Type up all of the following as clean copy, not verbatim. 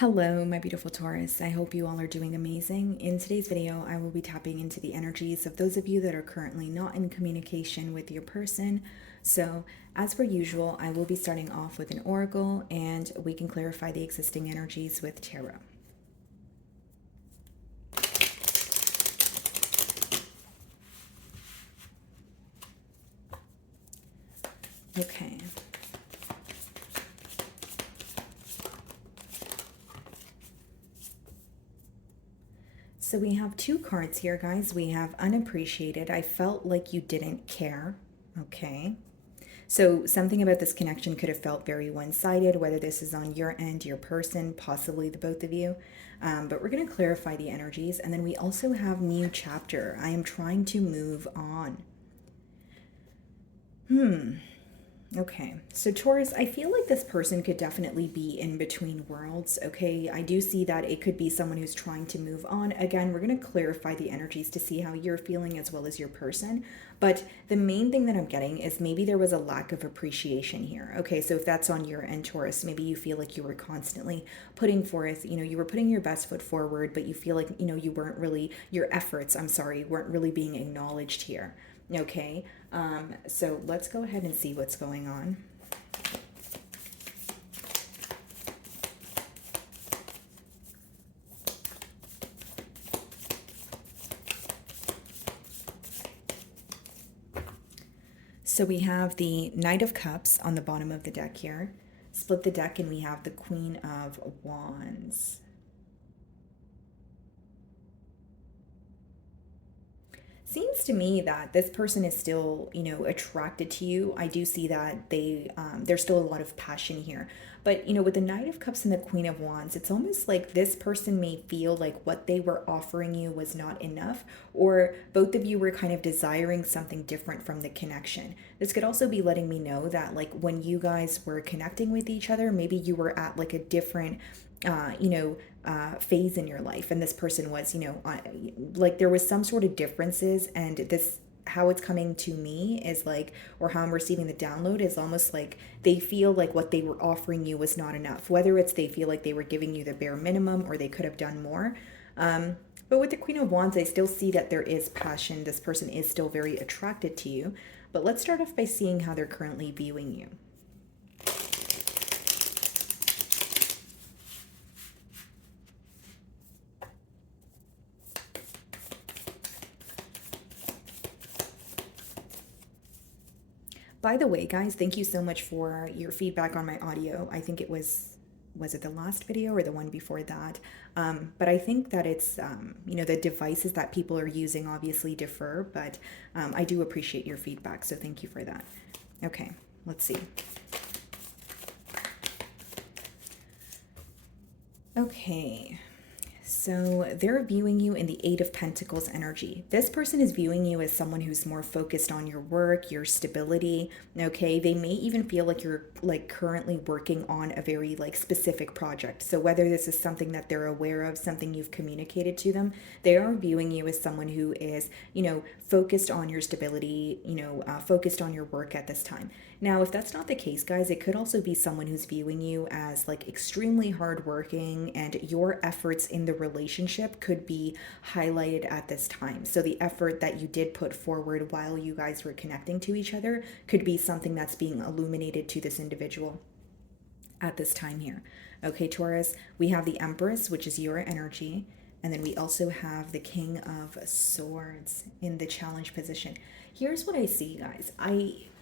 Hello, my beautiful Taurus. I hope you all are doing amazing. In today's video, I will be tapping into the energies of those of you that are currently not in communication with your person. So, as per usual, I will be starting off with an oracle and we can clarify the existing energies with tarot. Okay. So we have two cards here, guys. We have unappreciated. I felt like you didn't care. Okay. So something about this connection could have felt very one-sided, whether this is on your end, your person, possibly the both of you. But we're going to clarify the energies. And then we also have new chapter. I am trying to move on. Okay, so Taurus, I feel like this person could definitely be in between worlds, okay? I do see that it could be someone who's trying to move on. Again, we're going to clarify the energies to see how you're feeling as well as your person. But the main thing that I'm getting is maybe there was a lack of appreciation here, okay? So if that's on your end, Taurus, maybe you feel like you were constantly putting forth, you were putting your best foot forward, but you feel like, you weren't really, your efforts, I'm sorry, weren't really being acknowledged here. Okay, so let's go ahead and see what's going on. So we have the Knight of Cups on the bottom of the deck here. Split the deck and we have the Queen of Wands. Seems to me that this person is still, attracted to you. I do see that there's still a lot of passion here. But, with the Knight of Cups and the Queen of Wands, it's almost like this person may feel like what they were offering you was not enough, or both of you were kind of desiring something different from the connection. This could also be letting me know that, like, when you guys were connecting with each other, maybe you were at like a different phase in your life, and this person was, like there was some sort of differences, and this how it's coming to me is like, or how I'm receiving the download is almost like they feel like what they were offering you was not enough. Whether it's they feel like they were giving you the bare minimum or they could have done more. But with the Queen of Wands, I still see that there is passion. This person is still very attracted to you. But let's start off by seeing how they're currently viewing you. By the way, guys, thank you so much for your feedback on my audio. I think it was it the last video or the one before that? But I think that it's, the devices that people are using obviously differ, but I do appreciate your feedback, so thank you for that. Okay, let's see. Okay. So they're viewing you in the Eight of Pentacles energy. This person is viewing you as someone who's more focused on your work, your stability. Okay, they may even feel like you're like currently working on a very like specific project. So whether this is something that they're aware of, something you've communicated to them, they are viewing you as someone who is, focused on your stability, focused on your work at this time. Now, if that's not the case, guys, it could also be someone who's viewing you as like extremely hardworking, and your efforts in the relationship could be highlighted at this time. So the effort that you did put forward while you guys were connecting to each other could be something that's being illuminated to this individual at this time here. Okay, Taurus, we have the Empress, which is your energy. And then we also have the King of Swords in the challenge position. Here's what I see, guys.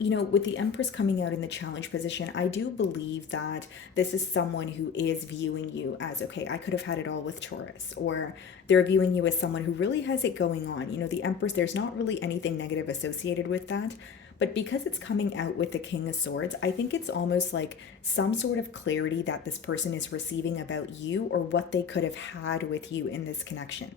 With the Empress coming out in the challenge position, I do believe that this is someone who is viewing you as, okay, I could have had it all with Taurus, or they're viewing you as someone who really has it going on. The Empress, there's not really anything negative associated with that. But because it's coming out with the King of Swords, I think it's almost like some sort of clarity that this person is receiving about you or what they could have had with you in this connection.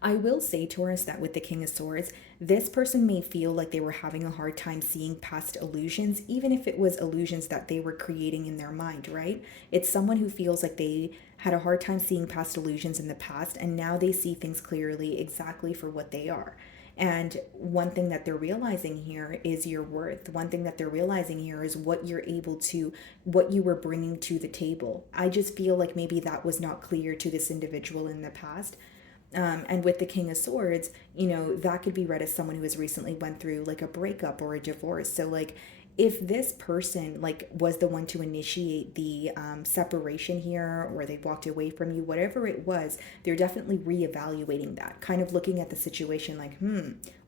I will say, Taurus, that with the King of Swords, this person may feel like they were having a hard time seeing past illusions, even if it was illusions that they were creating in their mind, right? It's someone who feels like they had a hard time seeing past illusions in the past, and now they see things clearly exactly for what they are. And one thing that they're realizing here is your worth. One thing that they're realizing here is what you're able to, what you were bringing to the table. I just feel like maybe that was not clear to this individual in the past. And with the King of Swords, that could be read as someone who has recently went through like a breakup or a divorce. So like if this person like was the one to initiate the separation here, or they walked away from you, whatever it was, they're definitely reevaluating that, kind of looking at the situation like,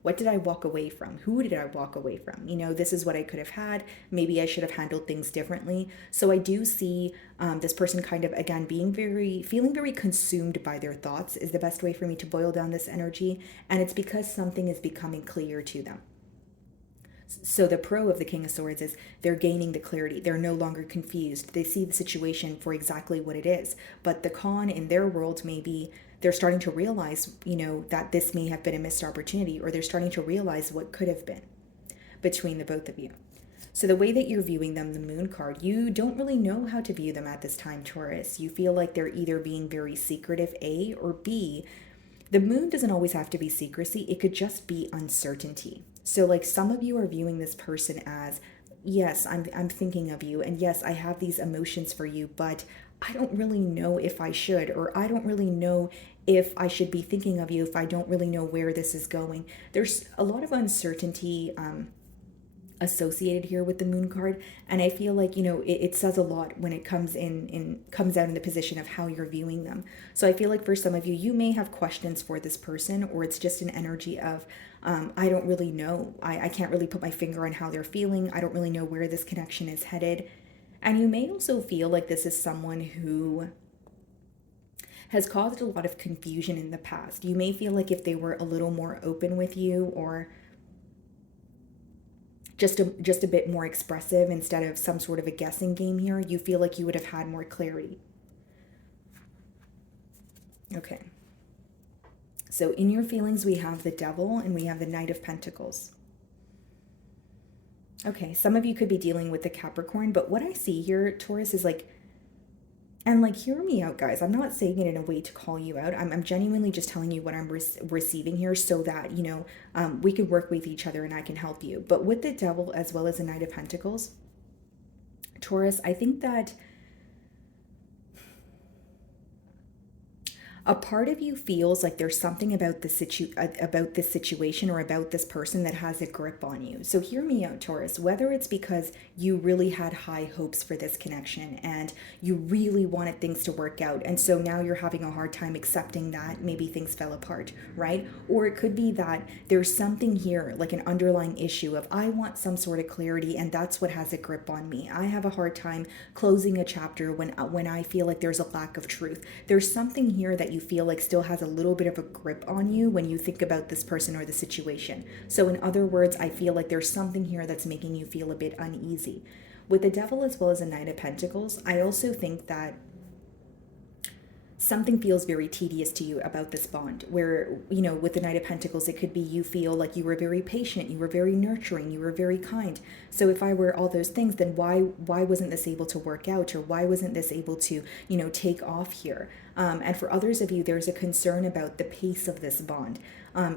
what did I walk away from? Who did I walk away from? This is what I could have had. Maybe I should have handled things differently. So I do see this person kind of, again, feeling very consumed by their thoughts is the best way for me to boil down this energy. And it's because something is becoming clear to them. So the pro of the King of Swords is they're gaining the clarity. They're no longer confused. They see the situation for exactly what it is. But the con in their world may be they're starting to realize, that this may have been a missed opportunity, or they're starting to realize what could have been between the both of you. So the way that you're viewing them, the Moon card, you don't really know how to view them at this time, Taurus. You feel like they're either being very secretive, A, or B. The Moon doesn't always have to be secrecy. It could just be uncertainty. So like some of you are viewing this person as, yes, I'm thinking of you, and yes, I have these emotions for you, but I don't really know if I should, or I don't really know if I should be thinking of you if I don't really know where this is going. There's a lot of uncertainty associated here with the Moon card, and I feel like it says a lot when it comes comes out in the position of how you're viewing them. So I feel like for some of you, you may have questions for this person, or it's just an energy of I don't really know. I can't really put my finger on how they're feeling. I don't really know where this connection is headed. And you may also feel like this is someone who has caused a lot of confusion in the past. You may feel like if they were a little more open with you, or just a bit more expressive instead of some sort of a guessing game here, you feel like you would have had more clarity. Okay. So in your feelings, we have the Devil and we have the Knight of Pentacles. Okay, some of you could be dealing with the Capricorn, but what I see here, Taurus, is like, and like, hear me out, guys. I'm not saying it in a way to call you out. I'm genuinely just telling you what I'm receiving here so that, we could work with each other and I can help you. But with the Devil as well as the Knight of Pentacles, Taurus, I think that a part of you feels like there's something about this situation or about this person that has a grip on you. So hear me out, Taurus. Whether it's because you really had high hopes for this connection and you really wanted things to work out, and so now you're having a hard time accepting that maybe things fell apart, right? Or it could be that there's something here, like an underlying issue of I want some sort of clarity, and that's what has a grip on me. I have a hard time closing a chapter when I feel like there's a lack of truth. There's something here that you feel like still has a little bit of a grip on you when you think about this person or the situation. So in other words, I feel like there's something here that's making you feel a bit uneasy. With the Devil as well as the Knight of Pentacles, I also think that something feels very tedious to you about this bond, where, with the Knight of Pentacles, it could be you feel like you were very patient, you were very nurturing, you were very kind. So if I were all those things, then why wasn't this able to work out, or why wasn't this able to, take off here? And for others of you, there's a concern about the pace of this bond.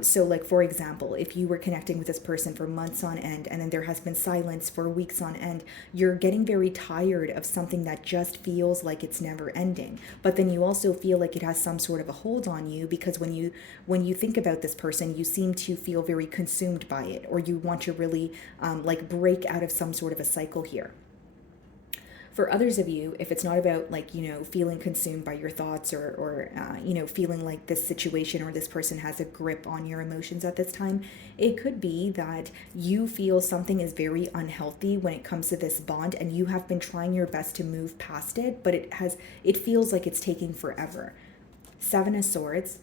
So like, for example, if you were connecting with this person for months on end, and then there has been silence for weeks on end, you're getting very tired of something that just feels like it's never ending. But then you also feel like it has some sort of a hold on you, because when you think about this person, you seem to feel very consumed by it, or you want to really break out of some sort of a cycle here. For others of you, if it's not about feeling consumed by your thoughts, or feeling like this situation or this person has a grip on your emotions at this time, it could be that you feel something is very unhealthy when it comes to this bond, and you have been trying your best to move past it, but it feels like it's taking forever. Seven of Swords,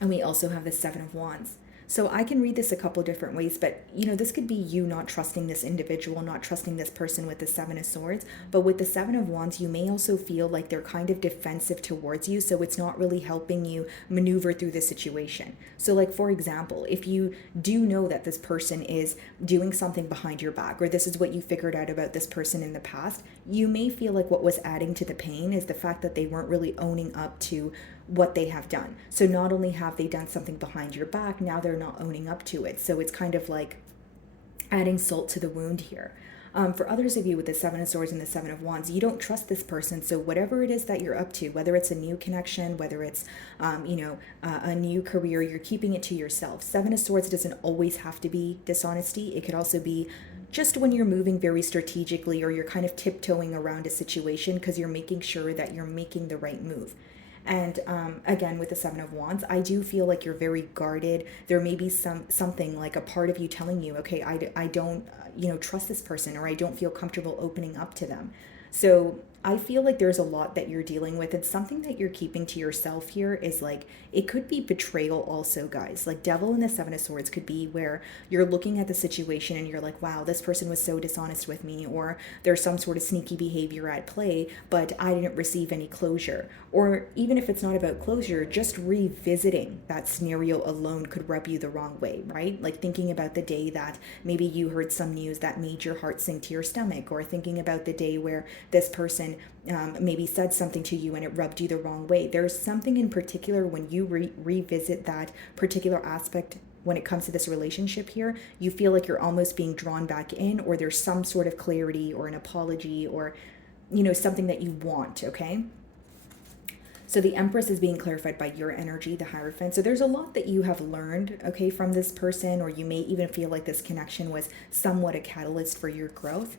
and we also have the Seven of Wands. So I can read this a couple different ways, but this could be you not trusting this individual, not trusting this person with the Seven of Swords. But with the Seven of Wands, you may also feel like they're kind of defensive towards you, so it's not really helping you maneuver through the situation. So like, for example, if you do know that this person is doing something behind your back, or this is what you figured out about this person in the past, you may feel like what was adding to the pain is the fact that they weren't really owning up to what they have done. So not only have they done something behind your back, now they're not owning up to it. So it's kind of like adding salt to the wound here. For others of you with the Seven of Swords and the Seven of Wands, you don't trust this person. So whatever it is that you're up to, whether it's a new connection, whether it's, a new career, you're keeping it to yourself. Seven of Swords doesn't always have to be dishonesty. It could also be just when you're moving very strategically, or you're kind of tiptoeing around a situation because you're making sure that you're making the right move. And again, with the Seven of Wands, I do feel like you're very guarded. There may be something like a part of you telling you, okay, I don't, trust this person, or I don't feel comfortable opening up to them. So I feel like there's a lot that you're dealing with. And something that you're keeping to yourself here is like, it could be betrayal also, guys. Like Devil and the Seven of Swords could be where you're looking at the situation and you're like, wow, this person was so dishonest with me, or there's some sort of sneaky behavior at play, but I didn't receive any closure. Or even if it's not about closure, just revisiting that scenario alone could rub you the wrong way, right? Like thinking about the day that maybe you heard some news that made your heart sink to your stomach, or thinking about the day where this person maybe said something to you and it rubbed you the wrong way. There's something in particular when you revisit that particular aspect. When it comes to this relationship here, you feel like you're almost being drawn back in, or there's some sort of clarity or an apology, or something that you want. Okay, so the Empress is being clarified by your energy, the Hierophant. So there's a lot that you have learned, okay, from this person, or you may even feel like this connection was somewhat a catalyst for your growth.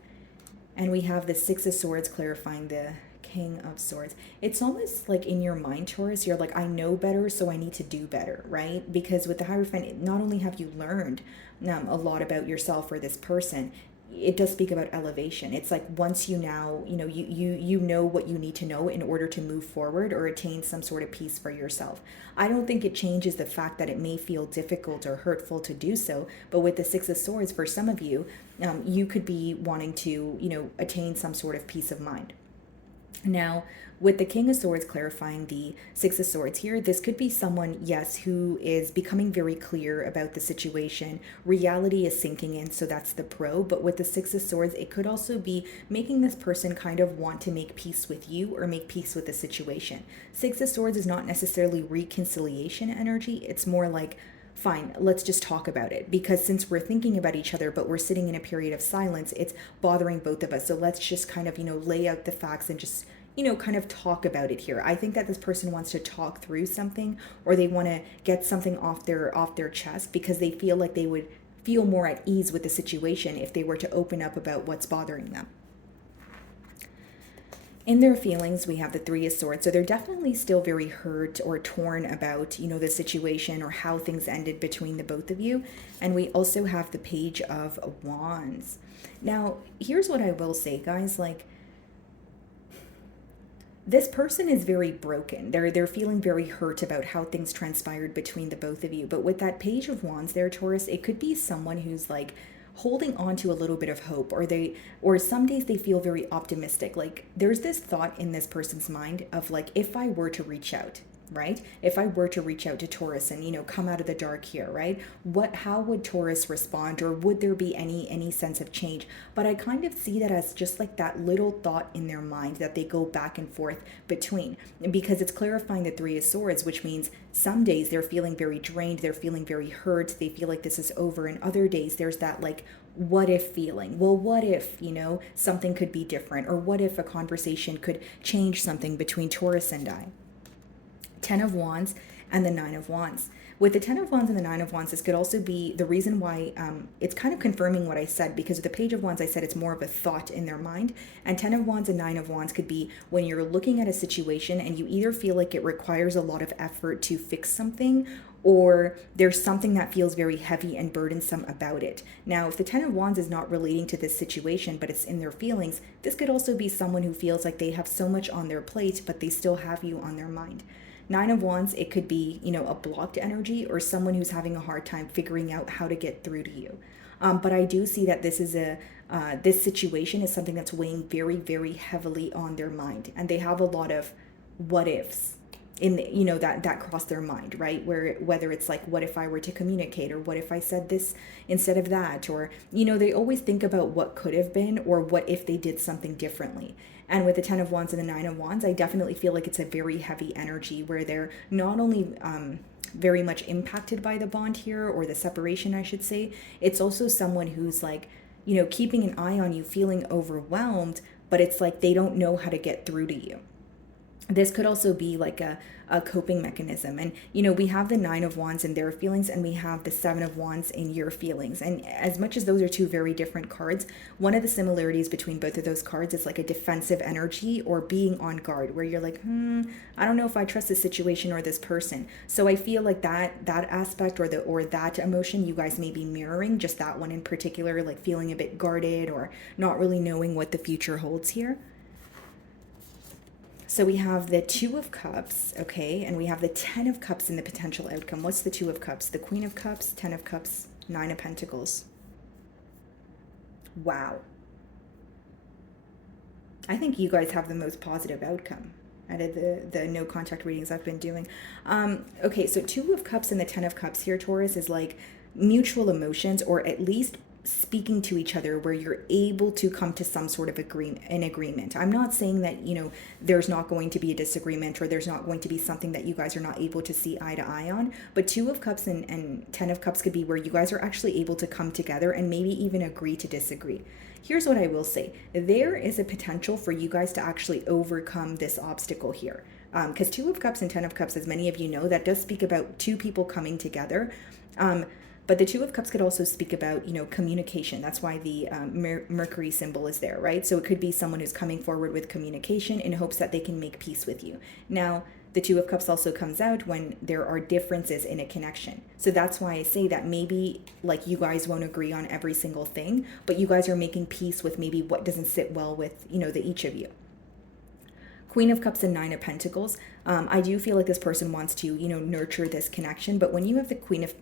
And we have the Six of Swords clarifying the King of Swords. It's almost like in your mind, Taurus, you're like, I know better, so I need to do better, right? Because with the Hierophant, not only have you learned a lot about yourself or this person, it does speak about elevation. It's like once you now, you know what you need to know in order to move forward or attain some sort of peace for yourself. I don't think it changes the fact that it may feel difficult or hurtful to do so, but with the Six of Swords, for some of you, you could be wanting to, attain some sort of peace of mind. Now, with the King of Swords clarifying the Six of Swords here, this could be someone, yes, who is becoming very clear about the situation. Reality is sinking in, so that's the pro. But with the Six of Swords, it could also be making this person kind of want to make peace with you or make peace with the situation. Six of Swords is not necessarily reconciliation energy. It's more like, fine, let's just talk about it. Because since we're thinking about each other, but we're sitting in a period of silence, it's bothering both of us. So let's just kind of, lay out the facts and just, kind of talk about it here. I think that this person wants to talk through something, or they want to get something off their chest, because they feel like they would feel more at ease with the situation if they were to open up about what's bothering them. In their feelings, we have the Three of Swords. So they're definitely still very hurt or torn about, the situation or how things ended between the both of you. And we also have the Page of Wands. Now, here's what I will say, guys. Like, this person is very broken. They're feeling very hurt about how things transpired between the both of you. But with that Page of Wands there, Taurus, it could be someone who's like holding on to a little bit of hope, or some days they feel very optimistic. Like there's this thought in this person's mind of like, if I were to reach out, right? If I were to reach out to Taurus and, come out of the dark here, right? How would Taurus respond, or would there be any sense of change? But I kind of see that as just like that little thought in their mind that they go back and forth between, because it's clarifying the Three of Swords, which means some days they're feeling very drained, they're feeling very hurt, they feel like this is over, and other days there's that like, what if feeling. Well, what if, something could be different, or what if a conversation could change something between Taurus and I? Ten of Wands and the Nine of Wands. With the Ten of Wands and the Nine of Wands, this could also be the reason why it's kind of confirming what I said, because with the Page of Wands, I said it's more of a thought in their mind. And Ten of Wands and Nine of Wands could be when you're looking at a situation and you either feel like it requires a lot of effort to fix something, or there's something that feels very heavy and burdensome about it. Now, if the Ten of Wands is not relating to this situation, but it's in their feelings, this could also be someone who feels like they have so much on their plate, but they still have you on their mind. Nine of Wands, it could be, a blocked energy, or someone who's having a hard time figuring out how to get through to you. But I do see that this is this situation is something that's weighing very, very heavily on their mind. And they have a lot of what ifs in that cross their mind, right? Whether it's like, what if I were to communicate, or what if I said this instead of that, or they always think about what could have been, or what if they did something differently. And with the 10 of Wands and the 9 of Wands, I definitely feel like it's a very heavy energy where they're not only very much impacted by the bond here, or the separation, I should say. It's also someone who's like, you know, keeping an eye on you, feeling overwhelmed, but it's like they don't know how to get through to you. This could also be like a coping mechanism. And, you know, we have the 9 of Wands in their feelings, and we have the 7 of Wands in your feelings. And as much as those are two very different cards, one of the similarities between both of those cards is like a defensive energy or being on guard, where you're like, I don't know if I trust this situation or this person. So I feel like that aspect, or that emotion, you guys may be mirroring, just that one in particular, like feeling a bit guarded or not really knowing what the future holds here. So we have the 2 of Cups, okay, and we have the 10 of Cups in the potential outcome. What's the 2 of Cups? The Queen of Cups, 10 of Cups, 9 of Pentacles. Wow. I think you guys have the most positive outcome out of the no contact readings I've been doing. Okay, so 2 of Cups and the 10 of Cups here, Taurus, is like mutual emotions, or at least speaking to each other, where you're able to come to some sort of agreement. I'm not saying that, you know, there's not going to be a disagreement, or there's not going to be something that you guys are not able to see eye to eye on, but 2 of Cups and 10 of Cups could be where you guys are actually able to come together and maybe even agree to disagree. Here's what I will say. There is a potential for you guys to actually overcome this obstacle here. Because 2 of Cups and 10 of Cups, as many of you know, that does speak about two people coming together. But the 2 of Cups could also speak about, you know, communication. That's why the Mercury symbol is there, right? So it could be someone who's coming forward with communication in hopes that they can make peace with you. Now, the 2 of Cups also comes out when there are differences in a connection. So that's why I say that maybe like you guys won't agree on every single thing, but you guys are making peace with maybe what doesn't sit well with, you know, the each of you. Queen of Cups and 9 of Pentacles. I do feel like this person wants to, you know, nurture this connection. But when you have the Queen of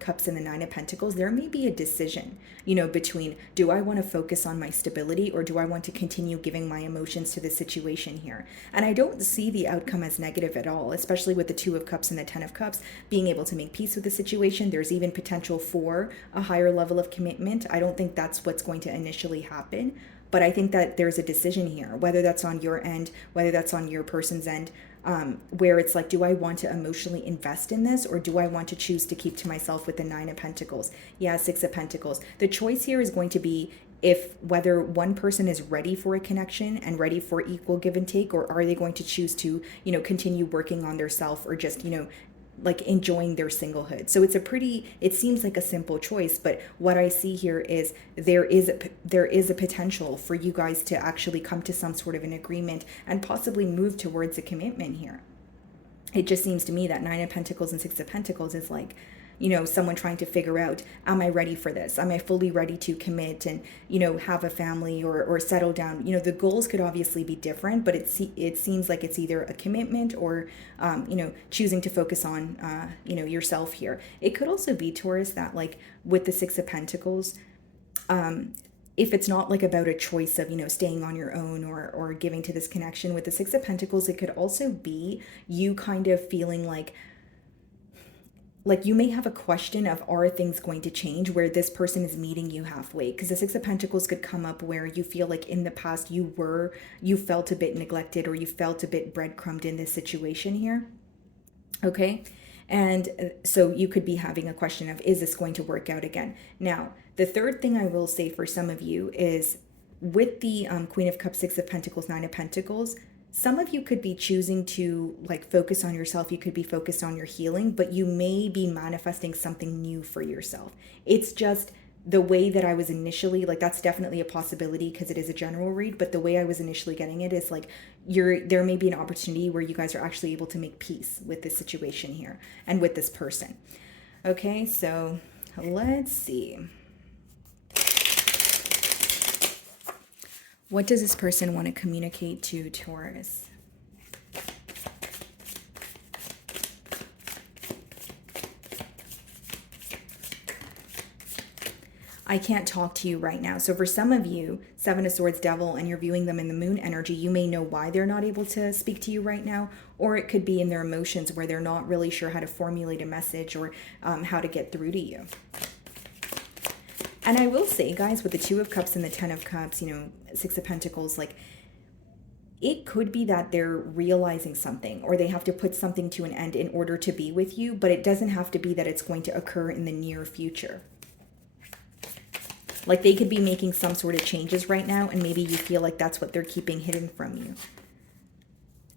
Cups and the 9 of Pentacles, there may be a decision, you know, between, do I want to focus on my stability, or do I want to continue giving my emotions to the situation here? And I don't see the outcome as negative at all, especially with the 2 of Cups and the 10 of Cups, being able to make peace with the situation. There's even potential for a higher level of commitment. I don't think that's what's going to initially happen. But I think that there's a decision here, whether that's on your end, whether that's on your person's end, where it's like, do I want to emotionally invest in this, or do I want to choose to keep to myself with the 9 of Pentacles? Yeah, 6 of Pentacles. The choice here is going to be whether one person is ready for a connection and ready for equal give and take, or are they going to choose to, you know, continue working on their self, or just, you know, like enjoying their singlehood. So it seems like a simple choice, but what I see here is there is a potential for you guys to actually come to some sort of an agreement and possibly move towards a commitment here. It just seems to me that 9 of Pentacles and 6 of Pentacles is like, you know, someone trying to figure out, am I ready for this? Am I fully ready to commit and, you know, have a family or settle down? You know, the goals could obviously be different, but it seems like it's either a commitment or, you know, choosing to focus on, you know, yourself here. It could also be, Taurus, that like with the 6 of Pentacles, if it's not like about a choice of, you know, staying on your own or giving to this connection, with the 6 of Pentacles, it could also be you kind of feeling like you may have a question of, are things going to change, where this person is meeting you halfway? Because the 6 of Pentacles could come up where you feel like in the past you felt a bit neglected, or you felt a bit breadcrumbed in this situation here. Okay. And so you could be having a question of, is this going to work out again? Now, the third thing I will say for some of you is with the Queen of Cups, 6 of Pentacles, 9 of Pentacles, some of you could be choosing to like focus on yourself. You could be focused on your healing, but you may be manifesting something new for yourself. It's just the way that I was initially, like, that's definitely a possibility because it is a general read, but the way I was initially getting it is like there may be an opportunity where you guys are actually able to make peace with this situation here and with this person. Okay, so let's see. What does this person want to communicate to Taurus? I can't talk to you right now. So for some of you, 7 of Swords, Devil, and you're viewing them in the moon energy, you may know why they're not able to speak to you right now, or it could be in their emotions where they're not really sure how to formulate a message or how to get through to you. And I will say, guys, with the 2 of Cups and the 10 of Cups, you know, 6 of Pentacles, like, It could be that they're realizing something or they have to put something to an end in order to be with you, but it doesn't have to be that it's going to occur in the near future. Like they could be making some sort of changes right now, and maybe you feel like that's what they're keeping hidden from you.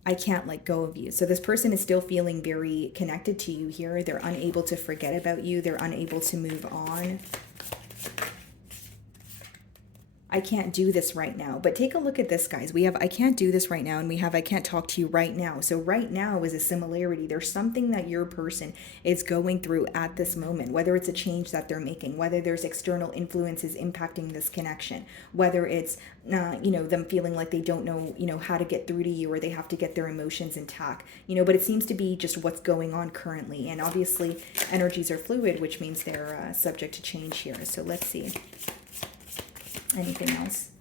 I can't let go of you. So this person is still feeling very connected to you here. They're unable to forget about you. They're unable to move on. I can't do this right now. But take a look at this, guys. We have I can't do this right now, and we have I can't talk to you right now. So right now is a similarity. There's something that your person is going through at this moment, whether it's a change that they're making, whether there's external influences impacting this connection, whether it's them feeling like they don't know, how to get through to you, or they have to get their emotions intact, but it seems to be just what's going on currently. And obviously energies are fluid, which means they're subject to change here. So let's see. Anything else?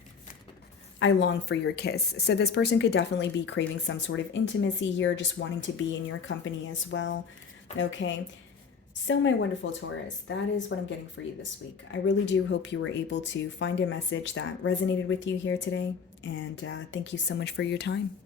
I long for your kiss. So this person could definitely be craving some sort of intimacy here, just wanting to be in your company as well. Okay. So my wonderful Taurus, that is what I'm getting for you this week. I really do hope you were able to find a message that resonated with you here today. And thank you so much for your time.